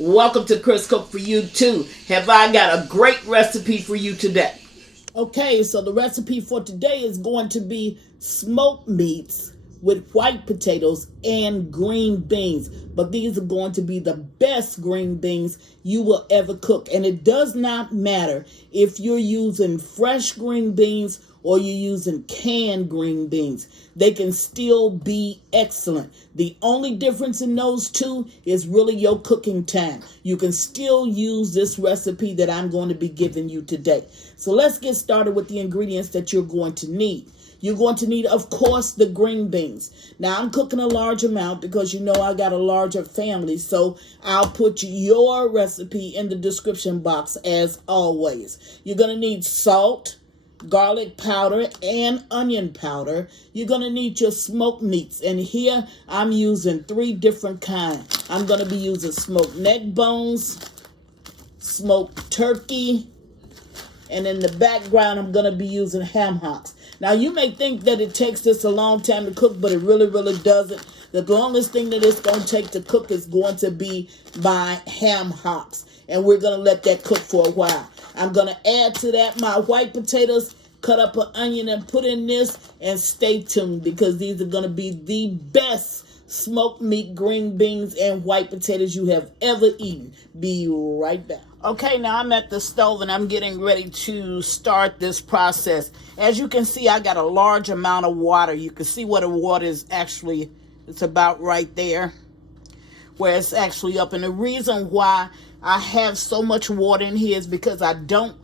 Welcome to Chris Cook for You Too. Have I got a great recipe for you today? Okay, so the recipe for today is going to be smoked meats with white potatoes and green beans. But these are going to be the best green beans you will ever cook. And it does not matter if you're using fresh green beans or you're using canned green beans. They can still be excellent. The only difference in those two is really your cooking time. You can still use this recipe that I'm going to be giving you today. So let's get started with the ingredients that you're going to need. You're going to need, of course, the green beans. Now, I'm cooking a large amount because you know I got a larger family, so I'll put your recipe in the description box as always. You're going to need salt, garlic powder, and onion powder. You're going to need your smoked meats, and here I'm using 3 different kinds. I'm going to be using smoked neck bones, smoked turkey, and in the background I'm going to be using ham hocks. Now, you may think that it takes this a long time to cook, but it really doesn't. The longest thing that it's going to take to cook is going to be my ham hocks. And we're going to let that cook for a while. I'm going to add to that my white potatoes, cut up an onion and put in this, and stay tuned because these are going to be the best smoked meat, green beans, and white potatoes you have ever eaten. Be right back. Okay, now I'm at the stove and I'm getting ready to start this process. As you can see, I got a large amount of water. You can see what the water is actually, it's about right there where it's actually up. And the reason why I have so much water in here is because I don't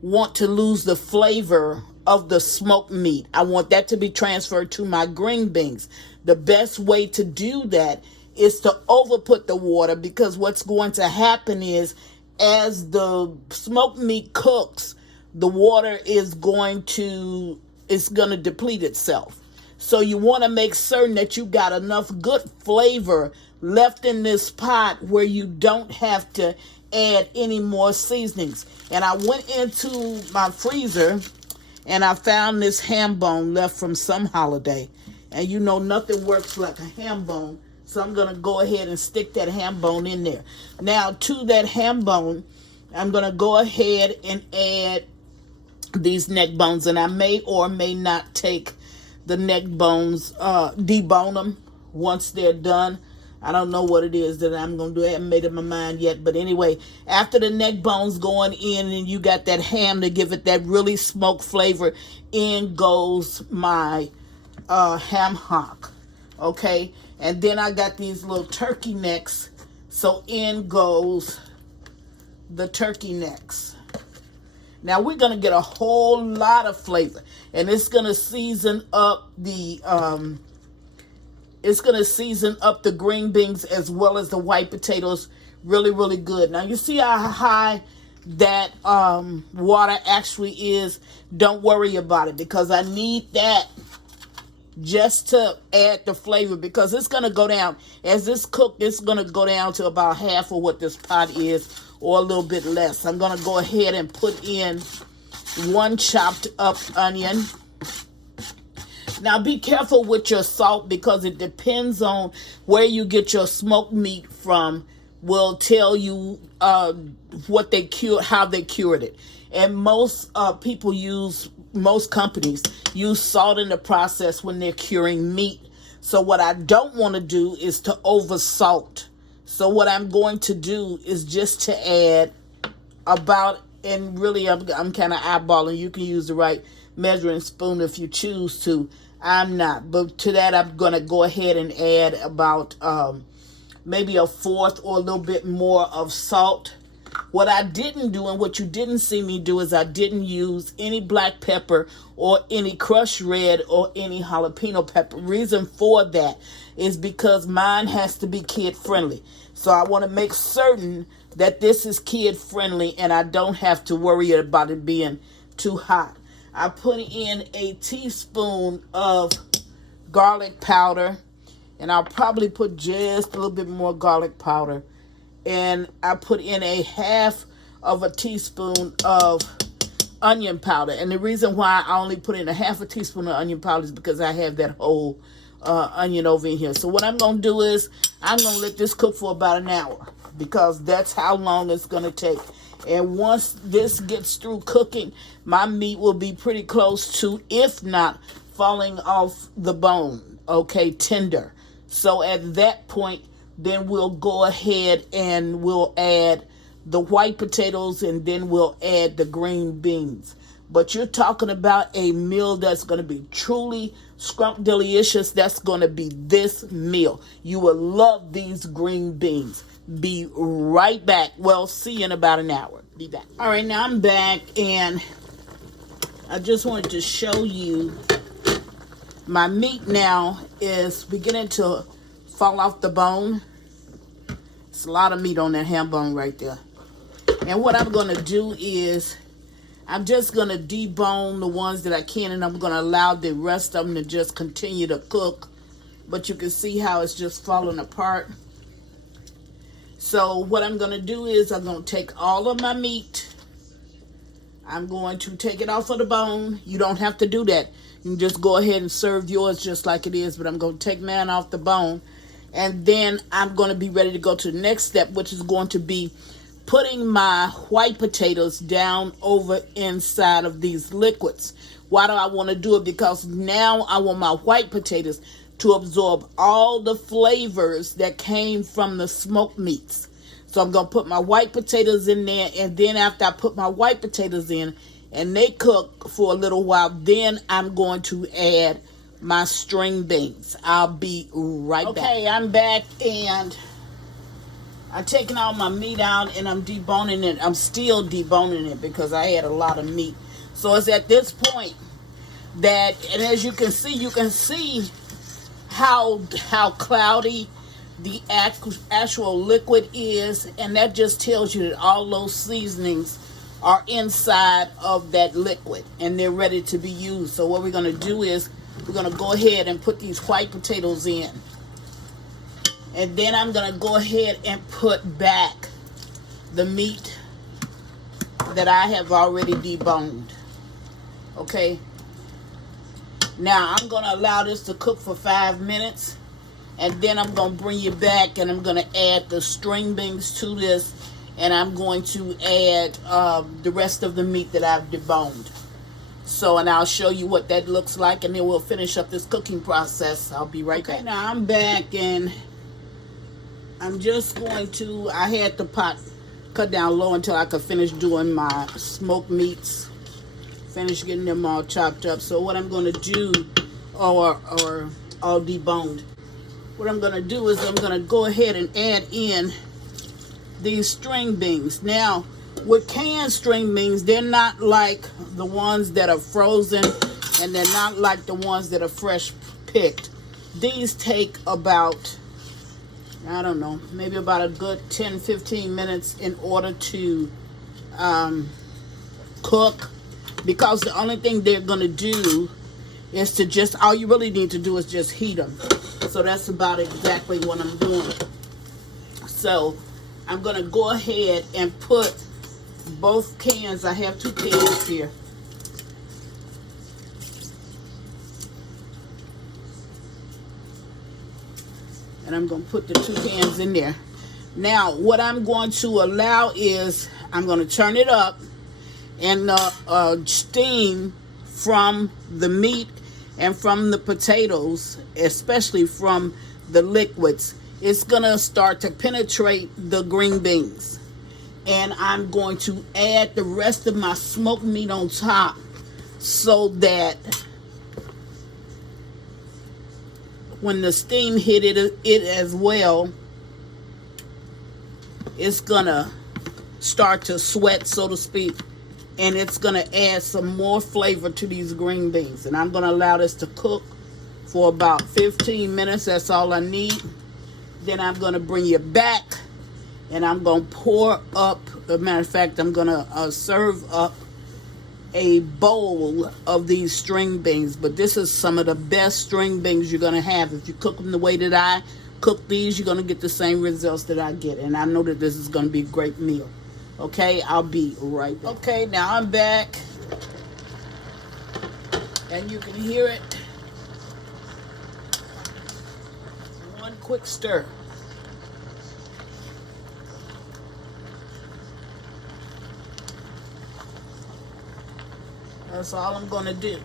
want to lose the flavor of the smoked meat. I want that to be transferred to my green beans. The best way to do that is to overput the water, because what's going to happen is as the smoked meat cooks, the water is going to deplete itself. So you want to make certain that you got enough good flavor left in this pot where you don't have to add any more seasonings. And I went into my freezer and I found this ham bone left from some holiday. And you know nothing works like a ham bone. So I'm going to go ahead and stick that ham bone in there. Now, to that ham bone, I'm going to go ahead and add these neck bones. And I may or may not take the neck bones, debone them once they're done. I don't know what it is that I'm going to do. I haven't made up my mind yet. But anyway, after the neck bones going in and you got that ham to give it that really smoked flavor, in goes my ham hock. Okay? And then I got these little turkey necks. So in goes the turkey necks. Now we're going to get a whole lot of flavor. And it's going to season up the green beans as well as the white potatoes really good. Now you see how high that water actually is. Don't worry about it, because I need that just to add the flavor, because it's going to go down. As this cooks, it's going to go down to about half of what this pot is, or a little bit less. I'm going to go ahead and put in 1 chopped up onion. Now be careful with your salt, because it depends on where you get your smoked meat from, will tell you what they cured, how they cured it. And most companies use salt in the process when they're curing meat. So what I don't want to do is to over salt. So what I'm going to do is just to add about, and really I'm kind of eyeballing. You can use the right measuring spoon if you choose to. I'm not. But to that, I'm going to go ahead and add about maybe 1/4 or a little bit more of salt. What I didn't do, and what you didn't see me do, is I didn't use any black pepper or any crushed red or any jalapeno pepper. Reason for that is because mine has to be kid friendly. So I want to make certain that this is kid friendly and I don't have to worry about it being too hot. I put in a teaspoon of garlic powder, and I'll probably put just a little bit more garlic powder. And I put in a 1/2 of a teaspoon of onion powder. And the reason why I only put in a 1/2 teaspoon of onion powder is because I have that whole onion over in here. So what I'm going to do is I'm going to let this cook for about an hour. because that's how long it's going to take. And once this gets through cooking, my meat will be pretty close to, if not falling off the bone, okay, tender. So at that point, then we'll go ahead and we'll add the white potatoes, and then we'll add the green beans. But you're talking about a meal that's going to be truly scrumptious. That's going to be this meal. You will love these green beans. Be right back. Well, see you in about an hour. Be back. All right, now I'm back, and I just wanted to show you my meat now is beginning to fall off the bone. It's a lot of meat on that ham bone right there. And what I'm going to do is I'm just going to debone the ones that I can, and I'm going to allow the rest of them to just continue to cook. But you can see how it's just falling apart. So what I'm going to do is I'm going to take all of my meat. I'm going to take it off of the bone. You don't have to do that. You can just go ahead and serve yours just like it is. But I'm going to take mine off the bone. And then I'm going to be ready to go to the next step, which is going to be putting my white potatoes down over inside of these liquids. Why do I want to do it? Because now I want my white potatoes to absorb all the flavors that came from the smoked meats. So I'm going to put my white potatoes in there, and then after I put my white potatoes in and they cook for a little while, then I'm going to add my string beans. I'll be right back. Okay, I'm back, and I'm taking all my meat out, and I'm deboning it. I'm still deboning it because I had a lot of meat. So it's at this point that, and as you can see how cloudy the actual liquid is, and that just tells you that all those seasonings are inside of that liquid and they're ready to be used. So what we're going to do is we're going to go ahead and put these white potatoes in, and then I'm going to go ahead and put back the meat that I have already deboned. Okay, now I'm going to allow this to cook for 5 minutes, and then I'm going to bring you back, and I'm going to add the string beans to this, and I'm going to add the rest of the meat that I've deboned. So, and I'll show you what that looks like, and then we'll finish up this cooking process. I'll be right back. Now I'm back, and I'm just going to, I had the pot cut down low until I could finish doing my smoked meats, finish getting them all chopped up. So what I'm going to do, or all deboned, what I'm going to do is I'm going to go ahead and add in these string beans. Now, with canned string beans, they're not like the ones that are frozen, and they're not like the ones that are fresh picked. These take about, I don't know, maybe about a good 10-15 minutes in order to cook, because the only thing they're going to do is to just, all you really need to do is just heat them. So that's about exactly what I'm doing. So I'm going to go ahead and put both cans. I have 2 cans here. And I'm going to put the 2 cans in there. Now, what I'm going to allow is I'm going to turn it up, and steam from the meat and from the potatoes, especially from the liquids, it's going to start to penetrate the green beans. And I'm going to add the rest of my smoked meat on top, so that when the steam hit it as well, it's going to start to sweat, so to speak. And it's going to add some more flavor to these green beans. And I'm going to allow this to cook for about 15 minutes. That's all I need. Then I'm going to bring you back, and I'm going to pour up, as a matter of fact, I'm going to serve up a bowl of these string beans. But this is some of the best string beans you're going to have. If you cook them the way that I cook these, you're going to get the same results that I get. And I know that this is going to be a great meal. Okay, I'll be right back. Okay, now I'm back, and you can hear it. One quick stir. That's all I'm going to do.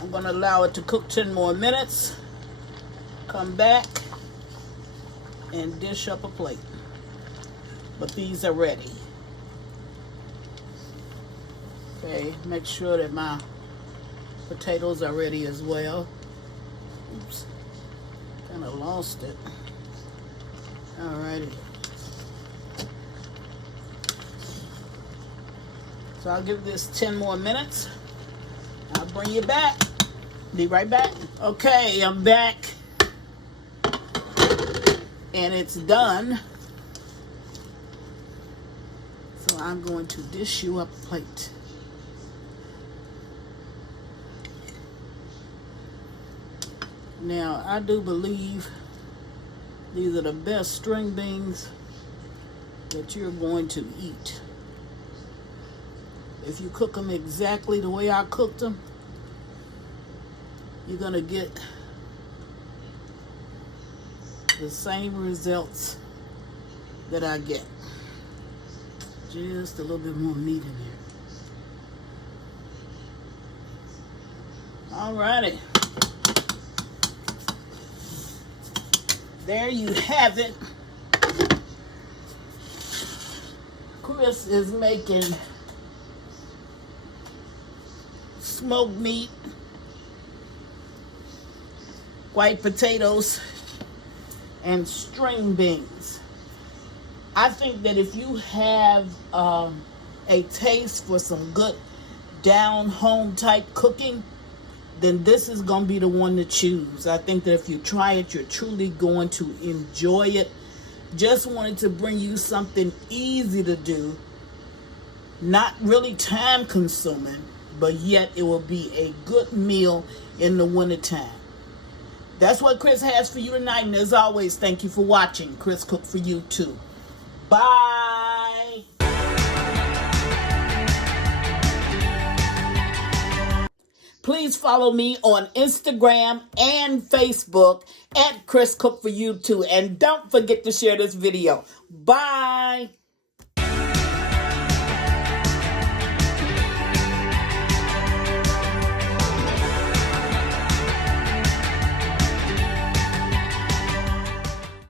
I'm going to allow it to cook 10 more minutes. Come back and dish up a plate. But these are ready. Okay, make sure that my potatoes are ready as well. Oops, kind of lost it. Alrighty. So I'll give this 10 more minutes. I'll bring you back. Be right back. Okay, I'm back. And it's done. So I'm going to dish you up a plate. Now, I do believe these are the best string beans that you're going to eat. If you cook them exactly the way I cooked them, you're going to get the same results that I get. Just a little bit more meat in there. Alrighty. There you have it. Chris is making smoked meat, white potatoes, and string beans. I think that if you have a taste for some good down-home type cooking, then this is going to be the one to choose. I think that if you try it, you're truly going to enjoy it. Just wanted to bring you something easy to do, not really time consuming, but yet it will be a good meal in the wintertime. That's what Chris has for you tonight, and as always, thank you for watching. Chris Cook for You Too. Bye. Please follow me on Instagram and Facebook at Chris Cook for You Too. And don't forget to share this video. Bye.